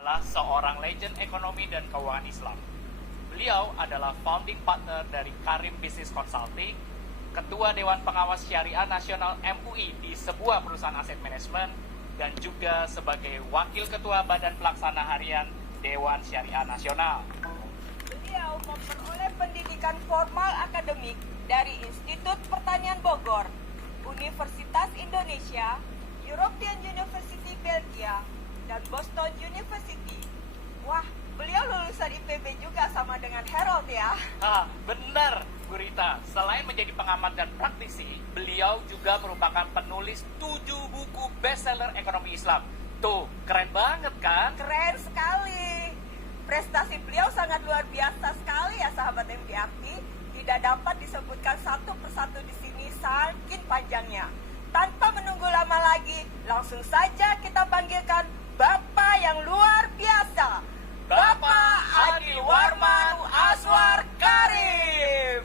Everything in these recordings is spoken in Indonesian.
adalah seorang legend ekonomi dan keuangan Islam. Beliau adalah founding partner dari Karim Business Consulting, Ketua Dewan Pengawas Syariah Nasional MUI di sebuah perusahaan aset manajemen, dan juga sebagai Wakil Ketua Badan Pelaksana Harian Dewan Syariah Nasional. Beliau memperoleh pendidikan formal akademik dari Institut Pertanian Bogor, Universitas Indonesia, European University Belgia, dan Boston University. Wah, beliau lulusan IPB juga sama dengan Harold ya. Benar, Bu Rita. Selain menjadi pengamat dan praktisi, beliau juga merupakan penulis 7 buku bestseller ekonomi Islam. Tuh, keren banget kan? Keren sekali. Prestasi beliau sangat luar biasa sekali ya sahabat MDRT. Tidak dapat disebutkan satu persatu di sini saking panjangnya. Tanpa menunggu lama lagi, langsung saja kita panggilkan Bapak yang luar biasa, Bapak Adi Warman Aswar Karim.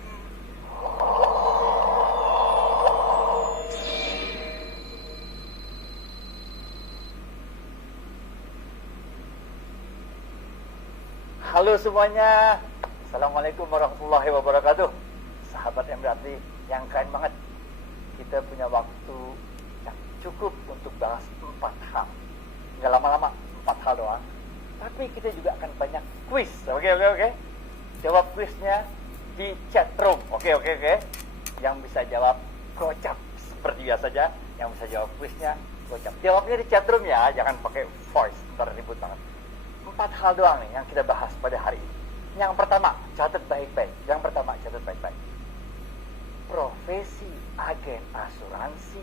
Halo semuanya, Assalamualaikum warahmatullahi wabarakatuh. Sahabat MDRT yang keren banget, kita punya waktu yang cukup untuk bahas 4 hal. Nggak lama-lama, 4 hal doang. Tapi kita juga akan banyak quiz. Oke. Jawab quiznya di chat room. Oke. Yang bisa jawab gocap seperti biasa saja. Yang bisa jawab quiznya gocap. Jawabnya di chat room ya, jangan pakai voice, ntar ribut banget. 4 hal doang nih yang kita bahas pada hari ini. Yang pertama, catat baik-baik. Profesi agen asuransi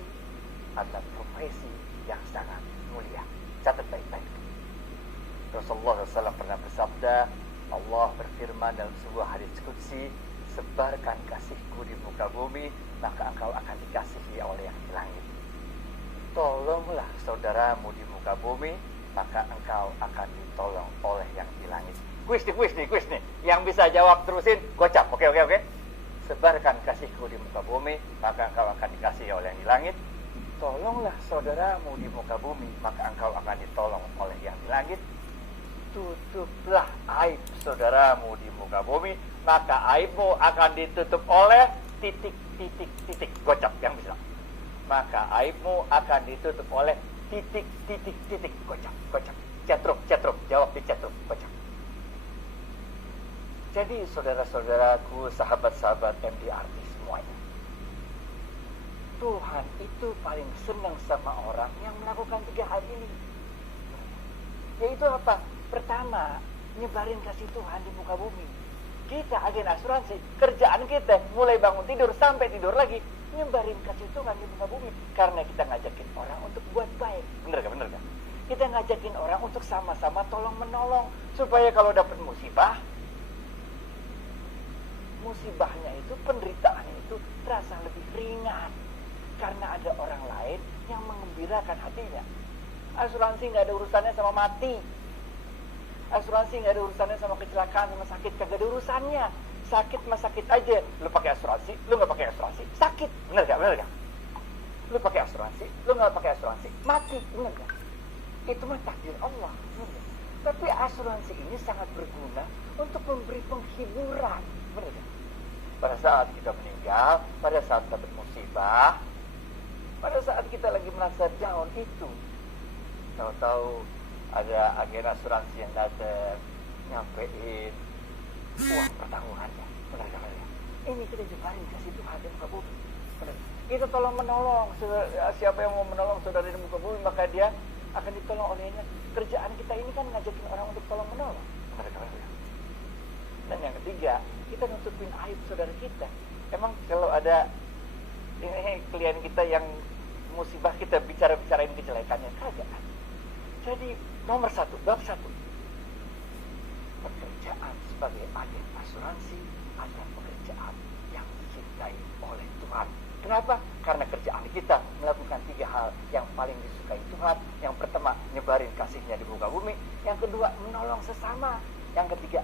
adalah profesi yang sangat mulia. Catat baik-baik. Rasulullah SAW pernah bersabda, Allah berfirman dalam sebuah hadis qudsi, sebarkan kasihku di muka bumi, maka engkau akan dikasihi oleh yang di langit. Tolonglah saudaramu di muka bumi, maka engkau akan ditolong oleh yang di langit. Kuis nih. Yang bisa jawab terusin, gocap. Oke. Sebarkan kasihku di muka bumi, maka engkau akan dikasihi oleh yang di langit. Tolonglah saudaramu di muka bumi, maka engkau akan ditolong oleh yang di langit. Tutuplah aib saudaramu di muka bumi, maka aibmu akan ditutup oleh titik. Gocap yang bisa. Maka aibmu akan ditutup oleh titik. Gocap. Chatroom. Jawab di chatroom. Gocap. Jadi saudara-saudaraku, sahabat-sahabat MDRT semuanya, Tuhan itu paling senang sama orang yang melakukan 3 hal ini. Yaitu apa? Pertama, nyebarin kasih Tuhan di muka bumi. Kita agen asuransi, kerjaan kita mulai bangun tidur sampai tidur lagi, nyebarin kasih Tuhan di muka bumi. Karena kita ngajakin orang untuk buat baik. Bener gak? Kita ngajakin orang untuk sama-sama tolong menolong. Supaya kalau dapat musibahnya itu, penderitaannya itu terasa lebih ringan. Karena ada orang lain yang mengembirakan hatinya. Asuransi gak ada urusannya sama mati. Asuransi gak ada urusannya sama kecelakaan, sama sakit. Kagak ada urusannya. Sakit mah sakit aja. Lu pakai asuransi, lu gak pakai asuransi, sakit. Bener gak? Lu pakai asuransi, lu gak pakai asuransi, mati. Bener gak? Itu mah takdir Allah. Bener gak? Tapi asuransi ini sangat berguna untuk memberi penghiburan. Bener gak? Pada saat kita meninggal, pada saat dapat musibah, pada saat kita lagi merasa down itu, tahu-tahu ada agen asuransi yang datang nyampein uang pertanggungannya. Benar gak? Ini kita jebarin kasih Tuhan di muka bumi. Benar. Kita tolong menolong. Siapa yang mau menolong saudara di muka bumi, maka dia akan ditolong olehnya. Kerjaan kita ini kan ngajakin orang untuk tolong menolong. Benar gak? Dan yang ketiga, kita nutupin aib saudara kita. Emang kalau ada klien kita yang musibah, kita bicarain kejelekannya, kagak kan? Jadi nomor 1, bab 1, pekerjaan sebagai agen asuransi adalah pekerjaan yang dicintai oleh Tuhan. Kenapa? Karena kerjaan kita melakukan 3 hal yang paling disukai Tuhan. Yang pertama, nyebarin kasihnya di muka bumi. Yang kedua, menolong sesama. Yang ketiga,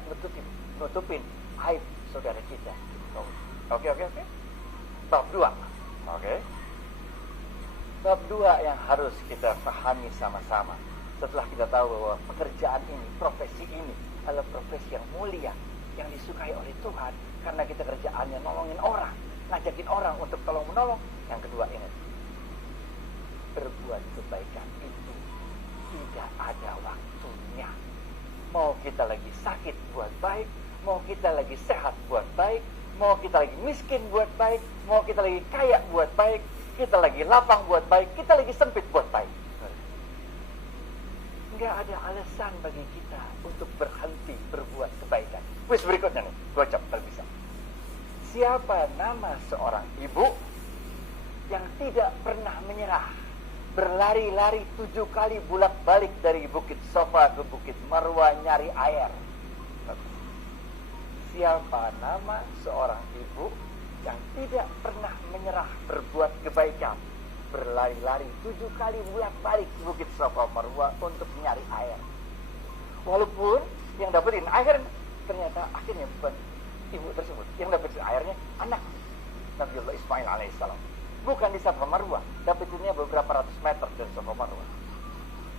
nutupin aib saudara kita di muka bumi. Oke. Bab 2. Oke. Bab 2 yang harus kita pahami sama-sama. Setelah kita tahu bahwa pekerjaan ini, profesi ini adalah profesi yang mulia, yang disukai oleh Tuhan, karena kita kerjaannya nolongin orang, ngajakin orang untuk tolong menolong. Yang kedua, ingat, berbuat kebaikan itu tidak ada waktunya. Mau kita lagi sakit buat baik, mau kita lagi sehat buat baik, mau kita lagi miskin buat baik, mau kita lagi kaya buat baik, kita lagi lapang buat baik, kita lagi sempit buat baik. Nggak ada alasan bagi kita untuk berhenti berbuat kebaikan. Wis berikutnya nih, gocap kalau bisa. Siapa nama seorang ibu yang tidak pernah menyerah, berlari-lari 7 kali bolak-balik dari Bukit Sofa ke Bukit Marwa nyari air? Siapa nama seorang ibu yang tidak pernah menyerah berbuat kebaikan, berlari-lari 7 kali bolak-balik Bukit Safa Marwa untuk mencari air? Walaupun yang dapetin air ternyata akhirnya bukan ibu tersebut, yang dapetin airnya anak Nabiullah Ismail alaihissalam. Bukan di Safa Marwa, dapetinnya beberapa ratus meter dari Safa Marwa.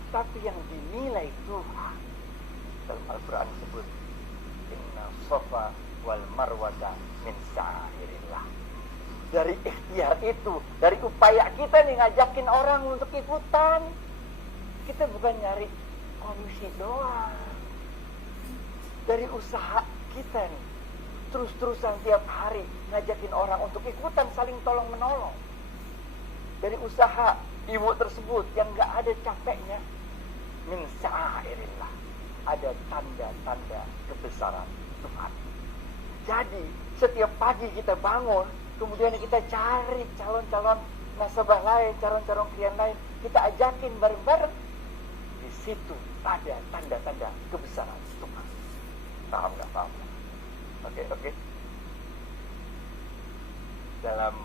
Tapi yang dinilai Tuhan dalam Al-Quran disebut, Inna Safa wal Marwata min sa'airillah. Dari ikhtiar itu, dari upaya kita nih ngajakin orang untuk ikutan. Kita bukan nyari komisi doang. Dari usaha kita nih, terus-terusan tiap hari ngajakin orang untuk ikutan saling tolong menolong. Dari usaha ibu tersebut yang gak ada capeknya, min sa'airillah, ada tanda-tanda kebesaran Tuhan. Jadi setiap pagi kita bangun, kemudian kita cari calon-calon nasabah lain, calon-calon klien lain, kita ajakin bareng-bareng. Di situ ada tanda-tanda kebesaran Tuhan. Paham gak? Paham gak? Oke. Dalam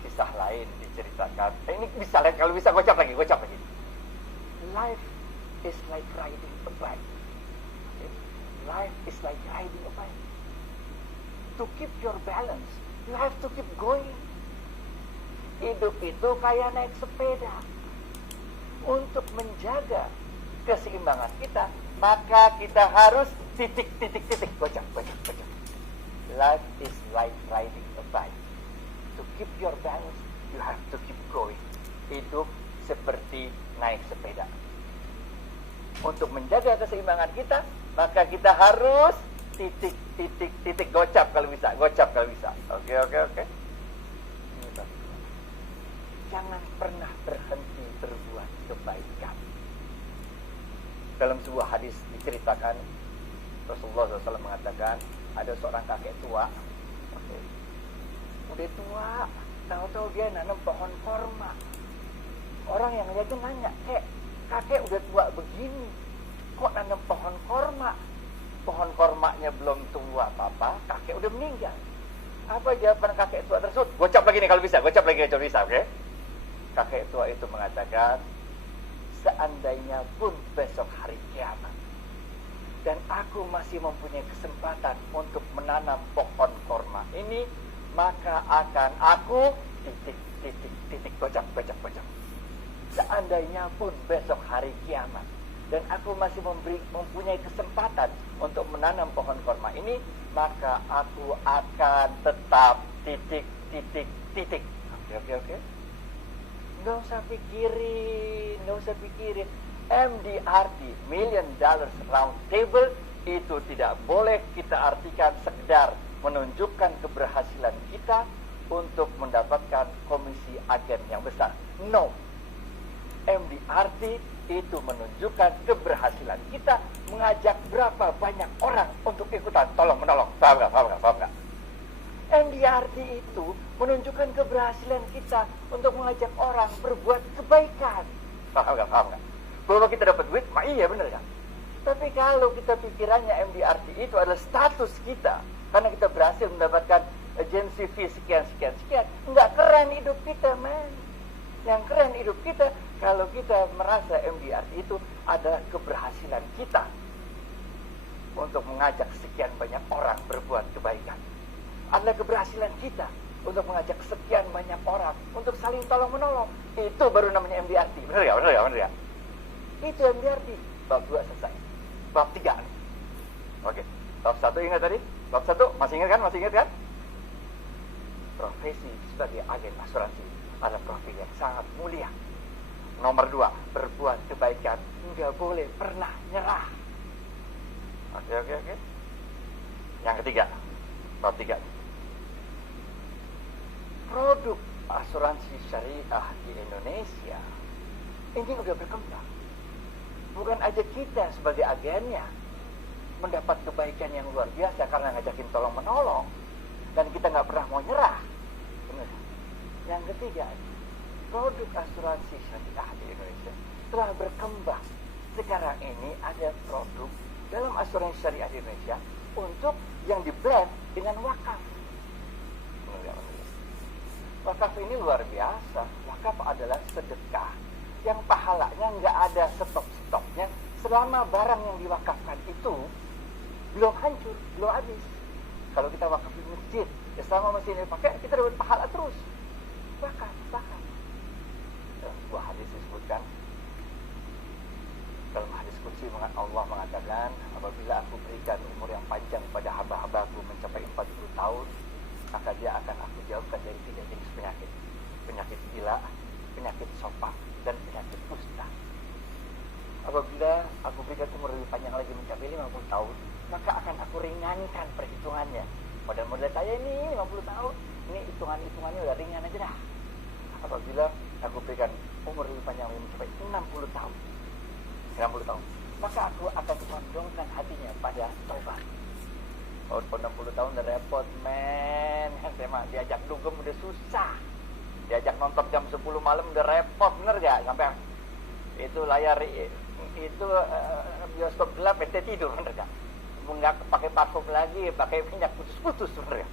kisah lain diceritakan, ini bisa lihat, kalau bisa gocap lagi. Life is like riding a bike. Okay? Life is like riding a bike. To keep your balance, you have to keep going. Hidup itu kayak naik sepeda. Untuk menjaga keseimbangan kita, maka kita harus titik. Gocap. Life is like riding a bike. To keep your balance, you have to keep going. Hidup seperti naik sepeda. Untuk menjaga keseimbangan kita, maka kita harus titik. Gocap kalau bisa. Oke. Jangan pernah berhenti berbuat kebaikan. Dalam sebuah hadis diceritakan, Rasulullah SAW mengatakan, ada seorang kakek tua, udah tua, tahu-tahu dia nanam pohon korma. Orang yang lihat nanya, kakek udah tua begini, kok nanam pohon korma? Pohon kormanya belum tua apa-apa, kakek udah meninggal. Apa jawaban kakek tua tersebut? Gocap lagi nih kalau bisa, oke? Kakek tua itu mengatakan, seandainya pun besok hari kiamat dan aku masih mempunyai kesempatan untuk menanam pohon korma ini, maka akan aku titik. Gocap. Seandainya pun besok hari kiamat dan aku masih mempunyai kesempatan untuk menanam pohon korma ini, maka aku akan tetap titik. Oke. Nggak usah pikirin. MDRT, Million Dollars Round Table, itu tidak boleh kita artikan sekedar menunjukkan keberhasilan kita untuk mendapatkan komisi agen yang besar. No. MDRT itu menunjukkan keberhasilan kita mengajak berapa banyak orang untuk ikutan tolong menolong. Paham gak? MDRT itu menunjukkan keberhasilan kita untuk mengajak orang berbuat kebaikan. Paham gak? Bahwa kita dapat duit, iya bener kan? Tapi kalau kita pikirannya MDRT itu adalah status kita, karena kita berhasil mendapatkan agency fee sekian, nggak keren hidup kita, man. Yang keren hidup kita kalau kita merasa MDRT itu adalah keberhasilan kita untuk mengajak sekian banyak orang berbuat kebaikan. Adalah keberhasilan kita untuk mengajak sekian banyak orang untuk saling tolong menolong. Itu baru namanya MDRT. Bener ya? Itu MDRT. Bab 2 selesai. Bab 3 nih. Oke. Bab 1 ingat tadi? Bab 1 masih ingat kan? Masih ingat kan? Profesi sebagai agen asuransi adalah profesi yang sangat mulia. Nomor 2, berbuat kebaikan. Nggak boleh pernah nyerah. Oke. Yang ketiga, bab 3. Produk asuransi syariah di Indonesia ini udah berkembang. Bukan aja kita sebagai agennya mendapat kebaikan yang luar biasa karena ngajakin tolong menolong, dan kita nggak pernah mau nyerah. Benar. Yang ketiga, produk asuransi syariah di Indonesia telah berkembang. Sekarang ini ada produk dalam asuransi syariah di Indonesia untuk yang di-blend dengan wakaf. Wakaf ini luar biasa. Wakaf adalah sedekah yang pahalanya nggak ada stop-stopnya selama barang yang diwakafkan itu belum hancur, belum habis. Kalau kita wakaf di masjid, ya selama masjid ini dipakai, kita dapat pahala terus. Wakaf. Sebuah hadis disebutkan dalam hadis qudsi, Allah mengatakan, apabila aku berikan umur yang panjang pada hamba-hambaku mencapai 40 tahun, maka dia akan aku jauhkan dari 3 jenis penyakit. Penyakit gila, penyakit sopak, dan penyakit kusta. Apabila aku berikan umur lebih panjang lagi mencapai 50 tahun, maka akan aku ringankan perhitungannya. Model-model saya ini 50 tahun, ini hitungannya udah ringan aja dah. Apabila aku berikan umur lebih panjang lagi mencapai 60 tahun, maka aku akan condongkan hatinya pada taubat. Oh, 60 tahun udah repot, men. Saya mah diajak dugem udah susah. Diajak nonton jam 10 malam udah repot, bener gak? Sampai itu layar itu bioskop gelap, ente tidur, bener gak? Nggak pakai parfum lagi, pakai minyak putus-putus, bener gak?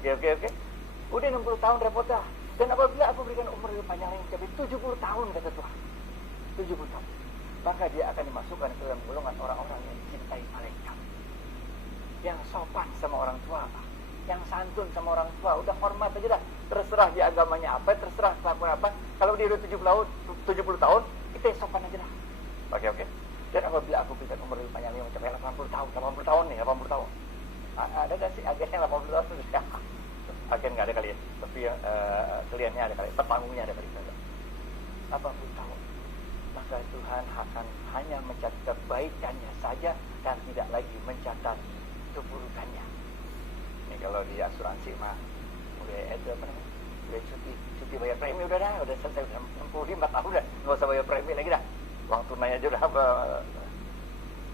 Oke. Udah 60 tahun repot dah. Dan apabila aku berikan umur lebih panjang yang mencapai 70 tahun, kata Tuhan, 70 tahun, maka dia akan dimasukkan ke dalam golongan orang-orang yang dicintai malaikat, yang sopan sama orang tua, yang santun sama orang tua, udah hormat aja dah. Terserah dia agamanya apa, terserah kelakuan apa. Kalau dia udah 70 tahun, kita sopan aja dah. Oke. Dan apabila aku berikan umur lebih panjang yang mencapai 80 tahun nih, 80 tahun. Ada gak sih agen yang 80 tahun sudah? Agen gak ada kali ya, tapi kliennya ada kali, petanggungnya ada kali. 80 tahun. Maka Tuhan akan hanya mencatat kebaikannya saja dan tidak lagi mencatat keburukannya. Ini kalau di asuransi mah udah udah cuti bayar premi udah selesai, 65 tahun udah nggak usah bayar premi lagi dah, uang tunai aja udah.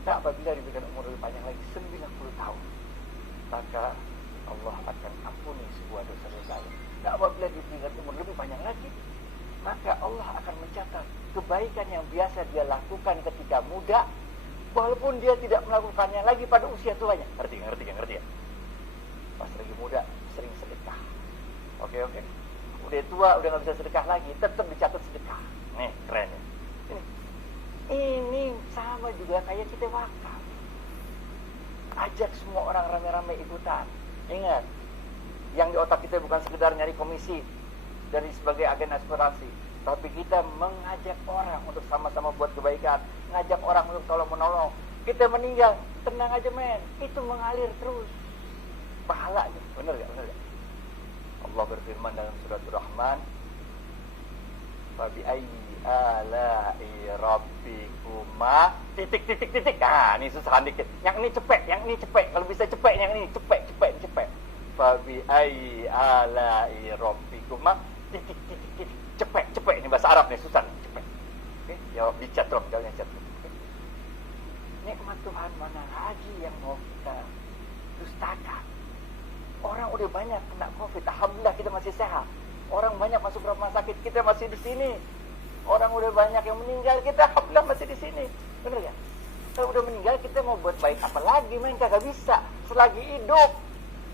Nah, apabila diberikan umur lebih panjang lagi 90 tahun, maka Allah akan ampuni sebuah dosa-dosa. Nah, apabila diberikan umur lebih panjang lagi, maka Allah akan mencatat kebaikan yang biasa dia lakukan ketika muda, walaupun dia tidak melakukannya lagi pada usia tuanya. Ngerti ya? Pas lagi muda sering sedekah. Oke. Udah tua udah nggak bisa sedekah lagi, tetap dicatat sedekah. Nih keren ya. Ini sama juga kayak kita wakaf. Ajak semua orang rame-rame ikutan. Ingat, yang di otak kita bukan sekedar nyari komisi dari sebagai agen asuransi, tapi kita mengajak orang untuk sama-sama buat kebaikan, ngajak orang untuk tolong-menolong. Kita meninggal, tenang aja men, itu mengalir terus pahalanya. Bener gak? Allah berfirman dalam surat Ar-Rahman, Fabi ayyi ala'i rabbikuma titik. Nah, ini susah dikit. Yang ini cepet. Kalau bisa cepet, yang ini cepet. Fabi ayyi ala'i rabbikuma titik. Cepet. Ini bahasa Arab nih, susah nih, cepet. Oke, jawab di chat room, jawabnya chat room. Nikmat Tuhan mana lagi yang mau kita dustakan? Orang udah banyak kena COVID, alhamdulillah kita masih sehat. Orang banyak masuk rumah sakit, kita masih di sini. Orang udah banyak yang meninggal, kita alhamdulillah masih di sini. Bener ya? Kalau udah meninggal, kita mau buat baik apa lagi? Main kagak bisa. Selagi hidup,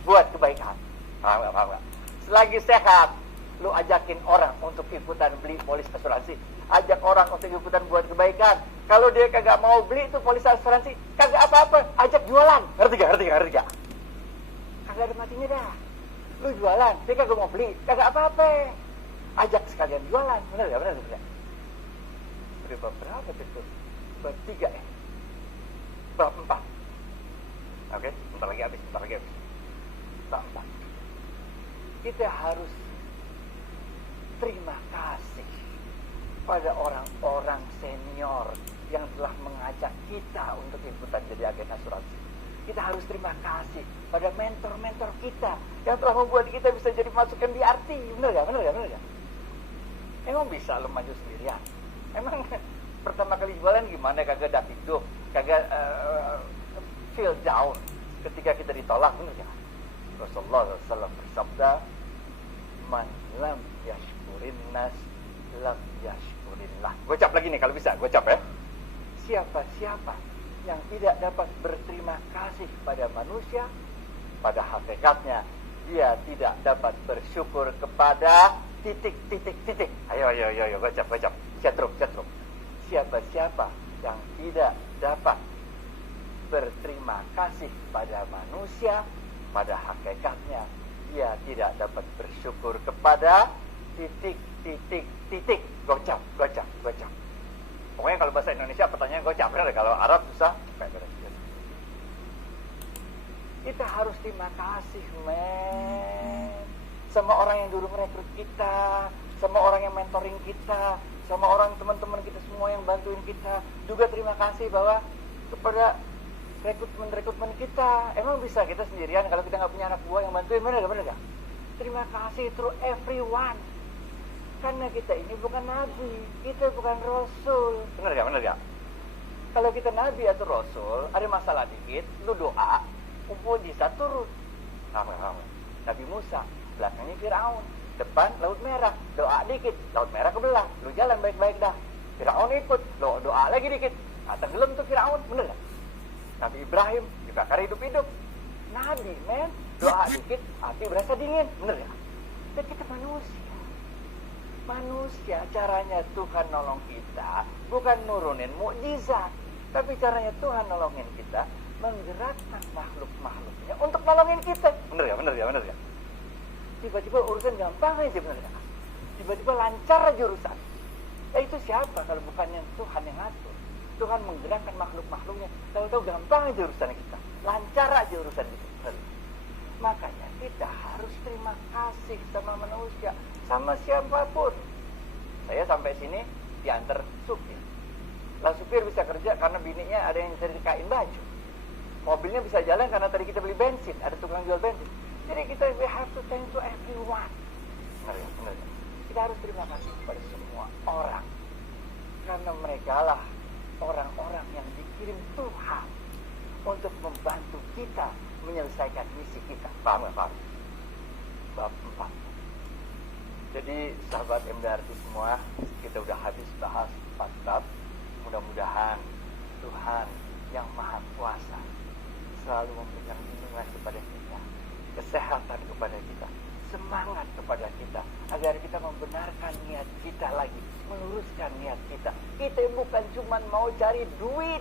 buat kebaikan. Paham gak? Selagi sehat, lu ajakin orang untuk ikutan beli polis asuransi. Ajak orang untuk ikutan buat kebaikan. Kalau dia kagak mau beli itu polis asuransi, kagak apa-apa, ajak jualan. Ngerti gak? Kagak ada matinya dah. Lu jualan, dia kagak mau beli, kagak apa-apa. Ajak sekalian jualan, bener gak? Udah bab berapa itu? Bab 3 ya? Bab 4. Oke, bentar lagi habis. Bab 4. Kita harus terima kasih pada orang-orang senior yang telah mengajak kita untuk ikutan jadi agen asuransi. Kita harus terima kasih pada mentor-mentor kita yang telah membuat kita bisa jadi masuk MDRT. Bener gak? Emang bisa lo maju sendirian? Emang pertama kali jualan gimana? Kagak dapet kagak feel down ketika kita ditolak, bener gak? Rasulullah SAW bersabda, man lam yashkurin nas lam yashkurillah. Gocap lagi nih kalau bisa, gocap ya. Siapa-siapa yang tidak dapat berterima kasih pada manusia, pada hakikatnya dia tidak dapat bersyukur kepada titik. Ayo, gocap. Cetruk. Siapa-siapa yang tidak dapat berterima kasih pada manusia, pada hakikatnya dia tidak dapat bersyukur kepada titik. Gocap. Pokoknya kalau bahasa Indonesia pertanyaan gocap, benar. Kalau Arab susah. Kita harus terima kasih, men, sama orang yang dulu merekrut kita, sama orang yang mentoring kita, sama orang teman-teman kita semua yang bantuin kita. Juga terima kasih bahwa kepada rekrutmen kita. Emang bisa kita sendirian kalau kita nggak punya anak buah yang bantuin, benar gak? Terima kasih through everyone. Karena kita ini bukan nabi, kita bukan rasul. Benar gak? Kalau kita nabi atau rasul, ada masalah dikit, lu doa, mukjizat turun. Nabi Musa, belakangnya Firaun, depan Laut Merah, doa dikit, Laut Merah kebelah, lu jalan baik-baik dah. Firaun ikut, lu doa lagi dikit, tenggelam tuh Firaun, bener gak? Nabi Ibrahim dibakar hidup-hidup. Nabi, men, doa dikit, hati berasa dingin, bener gak? Dan kita manusia, caranya Tuhan nolong kita bukan nurunin mukjizat, tapi caranya Tuhan nolongin kita menggerakkan makhluk-makhluknya untuk nolongin kita. Bener gak? Tiba-tiba urusan gampang aja, bener gak? Tiba-tiba lancar aja urusan. Ya itu siapa kalau bukannya Tuhan yang ngatur? Tuhan menggerakkan makhluk-makhluknya. Tahu-tahu gampang aja urusan kita, lancar aja urusan kita. Makanya kita harus terima kasih sama manusia, sama siapapun. Saya sampai sini diantar supir. Lah supir bisa kerja karena bininya ada yang serikain baju. Mobilnya bisa jalan karena tadi kita beli bensin, ada tukang jual bensin. Jadi kita we have to thank to everyone. Benar. Kita harus terima kasih kepada semua orang, karena mereka lah orang-orang yang dikirim Tuhan untuk membantu kita menyelesaikan misi kita. Paham? Bab 4. Jadi sahabat MDRT semua, kita udah habis bahas 4 bab. Mudah-mudahan Tuhan yang Maha Kuasa selalu memberikan lindungan kepada kita, kesehatan kepada kita, semangat kepada kita, agar kita membenarkan niat kita lagi, meluruskan niat kita. Kita bukan cuma mau cari duit,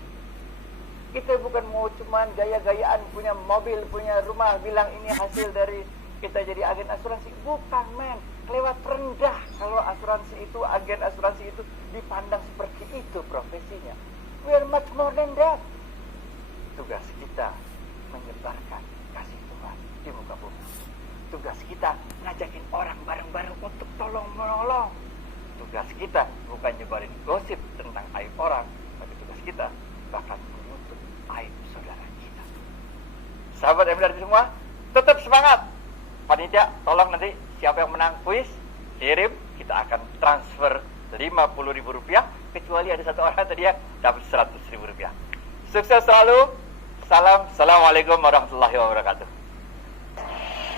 kita bukan mau cuma gaya-gayaan, punya mobil, punya rumah, bilang ini hasil dari kita jadi agen asuransi. Bukan, men. Lewat rendah kalau asuransi itu, agen asuransi itu dipandang seperti itu profesinya. We are much more than that. Tugas kita menyebarkan kasih Tuhan di muka bumi. Tugas kita ngajakin orang bareng-bareng untuk tolong-menolong. Tugas kita bukan nyebarin gosip tentang aib orang, tapi tugas kita bahkan menutup aib saudara kita. Sahabat MDRT semua, tetap semangat. Panitia, tolong nanti siapa yang menang kuis, kirim, kita akan transfer Rp50.000, kecuali ada satu orang tadi yang dapat Rp100.000. Sukses selalu. Salam. Assalamualaikum warahmatullahi wabarakatuh.